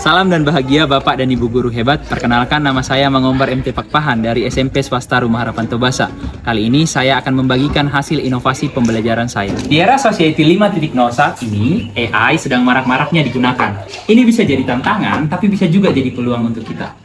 Salam dan bahagia Bapak dan Ibu Guru hebat. Perkenalkan, nama saya Mangombar MT Pakpahan dari SMP Swasta Rumah Harapan Tobasa. Kali ini saya akan membagikan hasil inovasi pembelajaran saya. Di era Society 5.0 saat ini, AI sedang marak-maraknya digunakan. Ini bisa jadi tantangan, tapi bisa juga jadi peluang untuk kita.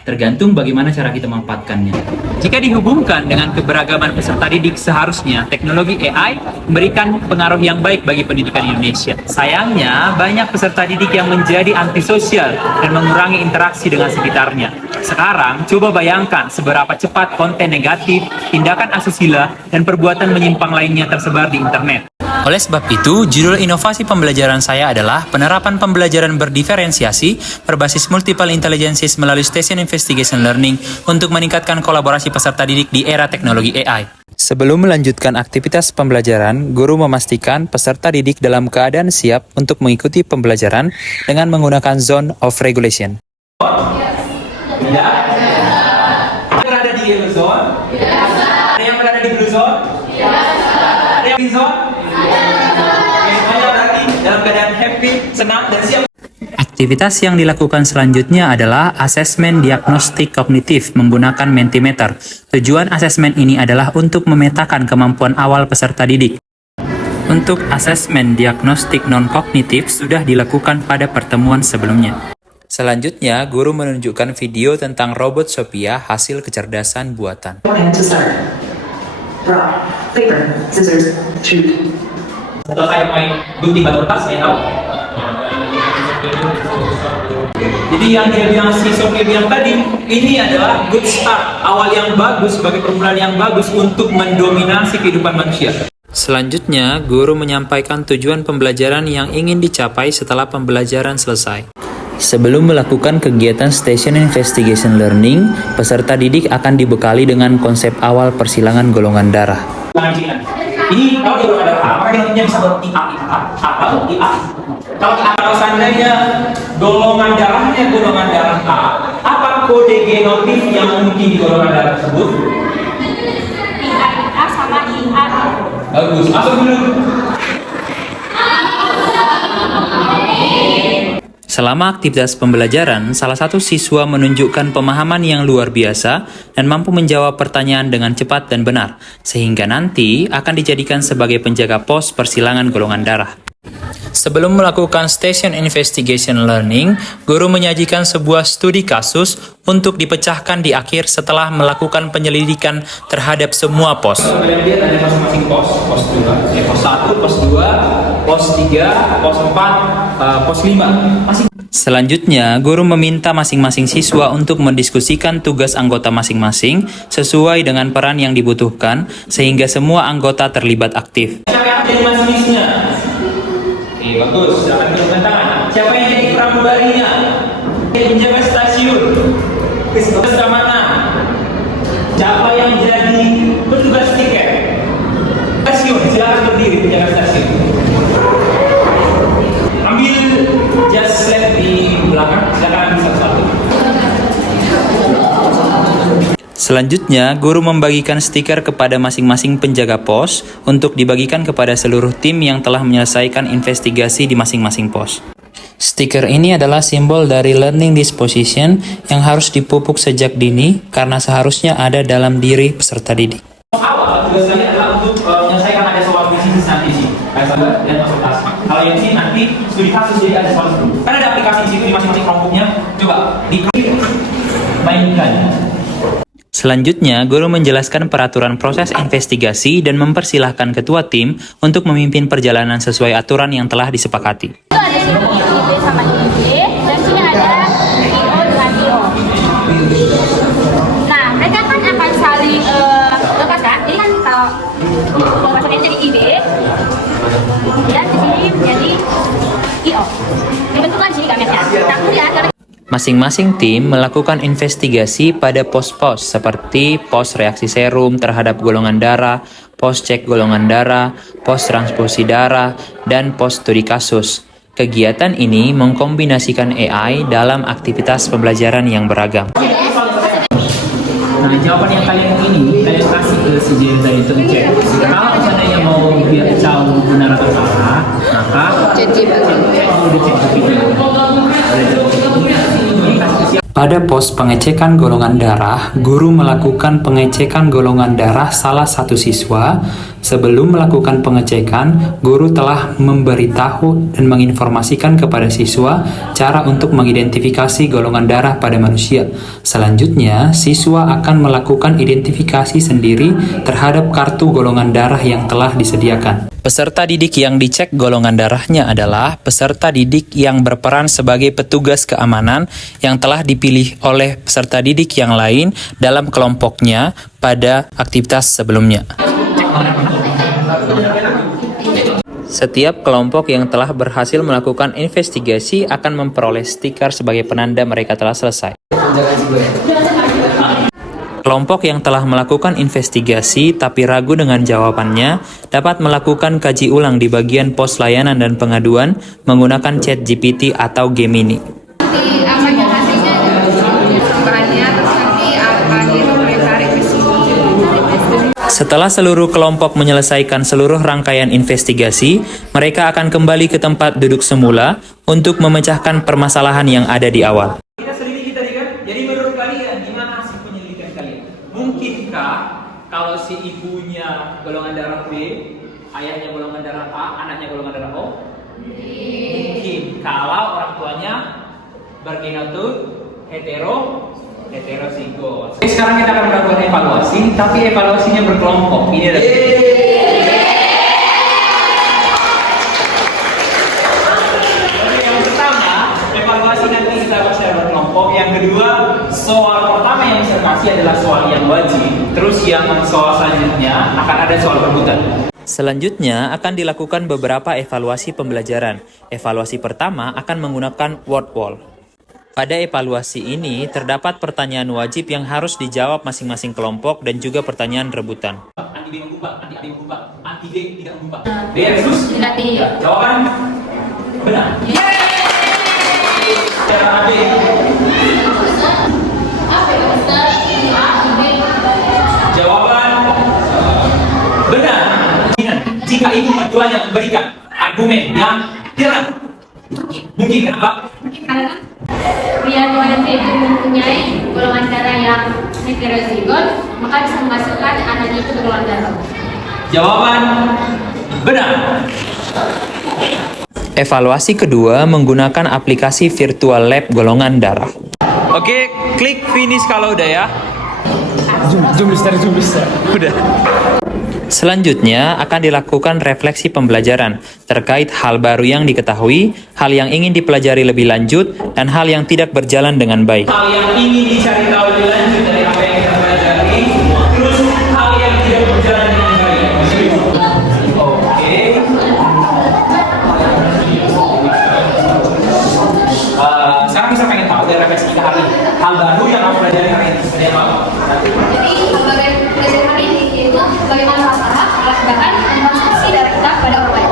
Tergantung bagaimana cara kita memanfaatkannya. Jika dihubungkan dengan keberagaman peserta didik, seharusnya teknologi AI memberikan pengaruh yang baik bagi pendidikan Indonesia. Sayangnya, banyak peserta didik yang menjadi antisosial dan mengurangi interaksi dengan sekitarnya. Sekarang, coba bayangkan seberapa cepat konten negatif, tindakan asusila, dan perbuatan menyimpang lainnya tersebar di internet. Oleh sebab itu, judul inovasi pembelajaran saya adalah penerapan pembelajaran berdiferensiasi berbasis multiple intelligences melalui Station Investigation Learning untuk meningkatkan kolaborasi peserta didik di era teknologi AI. Sebelum melanjutkan aktivitas pembelajaran, guru memastikan peserta didik dalam keadaan siap untuk mengikuti pembelajaran dengan menggunakan zone of regulation. Tidak? Ada yang berada di yellow zone? Ada yang berada di blue zone? Ada yang di zone? Semuanya berarti dalam keadaan happy, senang, dan siap. Aktivitas yang dilakukan selanjutnya adalah asesmen diagnostik kognitif menggunakan Mentimeter. Tujuan asesmen ini adalah untuk memetakan kemampuan awal peserta didik. Untuk asesmen diagnostik non-kognitif sudah dilakukan pada pertemuan sebelumnya. Selanjutnya, guru menunjukkan video tentang robot Sophia hasil kecerdasan buatan. Paper, scissors, shoot. Setelah saya main gunting batu kertas, saya tahu. Jadi yang dia bilang, si Sophia bilang tadi, ini adalah good start, awal yang bagus sebagai permulaan yang bagus untuk mendominasi kehidupan manusia. Selanjutnya, guru menyampaikan tujuan pembelajaran yang ingin dicapai setelah pembelajaran selesai. Sebelum melakukan kegiatan Station Investigation Learning, peserta didik akan dibekali dengan konsep awal persilangan golongan darah. Ini kalau golongan darah A, maka kita bisa IA. Kalau seandainya golongan darahnya golongan darah A, apa kode genotif yang mungkin di golongan darah tersebut? IA sama IA. Bagus, masuk dulu. Selama aktivitas pembelajaran, salah satu siswa menunjukkan pemahaman yang luar biasa dan mampu menjawab pertanyaan dengan cepat dan benar, sehingga nanti akan dijadikan sebagai penjaga pos persilangan golongan darah. Sebelum melakukan Station Investigation Learning, guru menyajikan sebuah studi kasus untuk dipecahkan di akhir setelah melakukan penyelidikan terhadap semua pos. Kalian lihat ada masing-masing pos 2, pos 1, pos 2, pos 3, pos 4, pos 5. Selanjutnya, guru meminta masing-masing siswa untuk mendiskusikan tugas anggota masing-masing sesuai dengan peran yang dibutuhkan, sehingga semua anggota terlibat aktif. Siapa yang jadi masinisnya? Oke, bagus. Siapa yang turunkan tangan? Siapa yang jadi pramugarinya? Penjaga stasiun? Petugas keamanan? Siapa yang jadi petugas tiket? Stasiun, silakan berdiri penjaga stasiun. Ambil just slide di belakang, silakan ambil satu-satu. Selanjutnya, guru membagikan stiker kepada masing-masing penjaga pos untuk dibagikan kepada seluruh tim yang telah menyelesaikan investigasi di masing-masing pos. Stiker ini adalah simbol dari learning disposition yang harus dipupuk sejak dini karena seharusnya ada dalam diri peserta didik. Awal tugas saya adalah untuk menyelesaikan ada soal bisnis nanti sih, dan masuk tas. Kalau yang ini nanti studi kasus jadi ada soal dulu. Kan ada aplikasi di situ di masing-masing kelompoknya. Coba diklik, mainkan. Selanjutnya, guru menjelaskan peraturan proses investigasi dan mempersilahkan ketua tim untuk memimpin perjalanan sesuai aturan yang telah disepakati. Itu ada IB sama IB, dan sini ada IO dengan IO. Nah, mereka kan akan saling lepaskan. Jadi kan kalau pembahasannya jadi IB, dan di sini menjadi IO. Dibentukkan sini gametnya. Nah, kemudian masing-masing tim melakukan investigasi pada pos-pos seperti pos reaksi serum terhadap golongan darah, pos cek golongan darah, pos transfusi darah, dan pos studi kasus. Kegiatan ini mengkombinasikan AI dalam aktivitas pembelajaran yang beragam. Nah, jawaban yang kalian ini kalian kasih ke si Jen tadi untuk cek. Kalau seandainya mau biar tahu benar atau salah, maka cek dulu di cek video. Pada pos pengecekan golongan darah, guru melakukan pengecekan golongan darah salah satu siswa. Sebelum melakukan pengecekan, guru telah memberitahu dan menginformasikan kepada siswa cara untuk mengidentifikasi golongan darah pada manusia. Selanjutnya, siswa akan melakukan identifikasi sendiri terhadap kartu golongan darah yang telah disediakan. Peserta didik yang dicek golongan darahnya adalah peserta didik yang berperan sebagai petugas keamanan yang telah dipilih oleh peserta didik yang lain dalam kelompoknya pada aktivitas sebelumnya. Setiap kelompok yang telah berhasil melakukan investigasi akan memperoleh stiker sebagai penanda mereka telah selesai. Kelompok yang telah melakukan investigasi tapi ragu dengan jawabannya dapat melakukan kaji ulang di bagian pos layanan dan pengaduan menggunakan ChatGPT atau Gemini. Setelah seluruh kelompok menyelesaikan seluruh rangkaian investigasi, mereka akan kembali ke tempat duduk semula untuk memecahkan permasalahan yang ada di awal. Kita selidiki tadi kan, jadi menurut kalian gimana hasil penyelidikan kalian? Mungkinkah kalau si ibunya golongan darah B, ayahnya golongan darah A, anaknya golongan darah O? Mungkin kalau orang tuanya bergenotyp heterozigot. Sekarang kita akan melakukan evaluasi, tapi evaluasinya berkelompok. Ini adalah yang pertama, evaluasi nanti kita bahas secara berkelompok. Yang kedua, soal pertama yang saya kasih adalah soal yang wajib. Terus yang soal selanjutnya akan ada soal rebutan. Selanjutnya akan dilakukan beberapa evaluasi pembelajaran. Evaluasi pertama akan menggunakan word wall. Pada evaluasi ini terdapat pertanyaan wajib yang harus dijawab masing-masing kelompok dan juga pertanyaan rebutan. Anti B mengubah, anti A mengubah, anti D tidak mengubah. B versus Negatif. jawaban benar. A B. Jawaban benar. Jika ibu mertuanya memberikan argumen yang tidak mungkin, kenapa? Karena pria wanita itu mempunyai golongan darah yang heterozigot, maka bisa menghasilkan anaknya itu bergolongan darah. Jawaban benar. Evaluasi kedua menggunakan aplikasi virtual lab golongan darah. Oke, klik finish kalau udah ya. Zoom besar. Udah. Selanjutnya akan dilakukan refleksi pembelajaran terkait hal baru yang diketahui, hal yang ingin dipelajari lebih lanjut, dan hal yang tidak berjalan dengan baik. Hal yang ingin dicari tahu lebih lanjut dari apa yang kita pelajari, terus hal yang tidak berjalan dengan baik. Oke. Sekarang bisa pengen tahu dari refleksi kita hari ini, hal baru yang kamu pelajari hari ini. Ada yang mau? Jadi, sebagai presiden hari ini yaitu bagaimana masalah dan transformasi darah kita pada orang lain.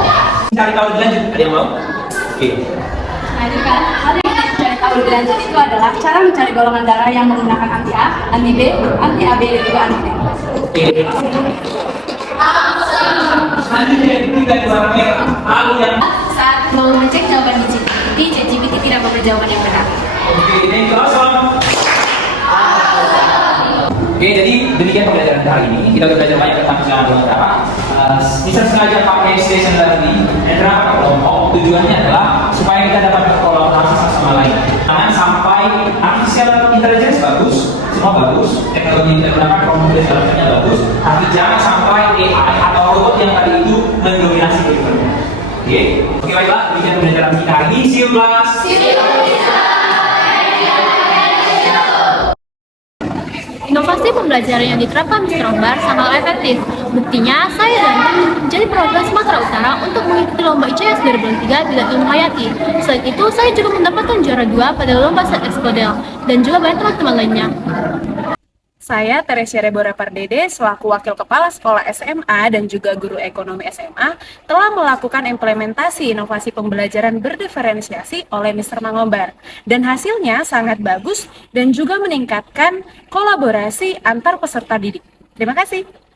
Cari tahu lebih lanjut. Ada yang mau? Oke. Nah, jadi kan hal yang kita cari tahu lebih lanjut itu adalah cara mencari golongan darah yang menggunakan anti A, anti B, anti AB, dan juga anti D. Oke. Selanjutnya kita keluarkan hal yang Saat mau mengecek jawaban di ChatGPT, ChatGPT tidak memberi jawaban yang benar. oke, ini kosong. Oke, jadi demikian pembelajaran hari ini. Kita sudah belajar banyak tentang keselamatan golongan darah. Bisa sengaja pakai station learning dan kenapa kelompok. Tujuannya adalah supaya kita dapat berkolaborasi satu sama lain. Jangan sampai artificial intelligence bagus, semua bagus, teknologi yang kita gunakan komunikasinya bagus, tapi jangan sampai AI atau robot yang tadi itu mendominasi kehidupan. Oke, baiklah, demikian pembelajaran kita hari ini. See you class. Inovasi pembelajaran yang diterapkan Mr. Ombar sangat efektif. Buktinya, saya dan tim menjadi perwakilan Sumatera Utara untuk mengikuti lomba ICS 2003 bila ilmu hayati. Selain itu, saya juga mendapatkan juara 2 pada lomba set Explodel dan juga banyak teman-teman lainnya. Saya Teresia Rebora Pardede selaku Wakil Kepala Sekolah SMA dan juga Guru Ekonomi SMA telah melakukan implementasi inovasi pembelajaran berdiferensiasi oleh Mr. Mangombar dan hasilnya sangat bagus dan juga meningkatkan kolaborasi antar peserta didik. Terima kasih.